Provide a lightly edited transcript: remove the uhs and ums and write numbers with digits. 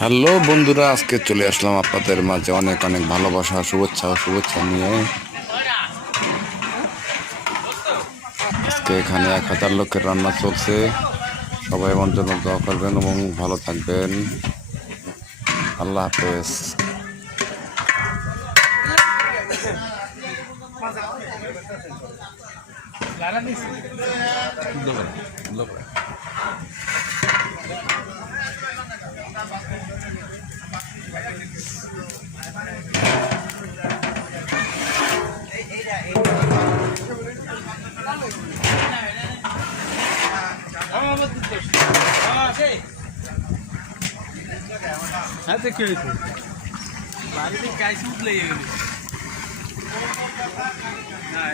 Hello বন্ধুরা, আজকে চলে আসলাম আপনাদের মাঝে অনেক অনেক ভালোবাসা, শুভেচ্ছা নিয়ে। আজকে এখানে 1000 লোকের রান্না চলছে। সবাই আমার জন্য দোয়া করবেন এবং ভালো থাকবেন। আল্লাহ হাফেজ। হাতে কি হয়েছে বাড়িতে গাইস উঠলে গেল না